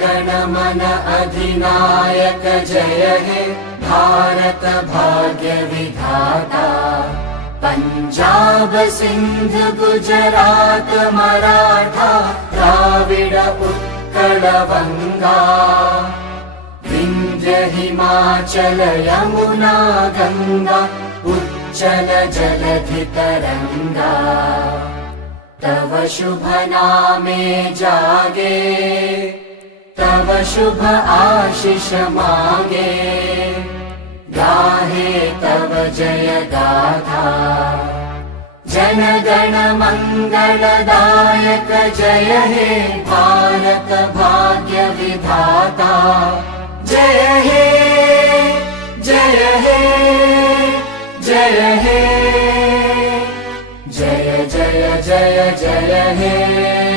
गण मन अधिनायक जय हे भारत भाग्य विधाता। पंजाब सिंध गुजरात मराठा द्राविड उत्कल बंगा। विंध्य हिमाचल यमुना गंगा उच्चल जलधि तरंगा। तव शुभ नामे जागे तव शुभ आशीष मागे। गाहे तव जय गाथा जन गण मंगलदायक जय हे भारत भाग्य विधाता। जय हे जय हे जय हे जय जय जय जय हे।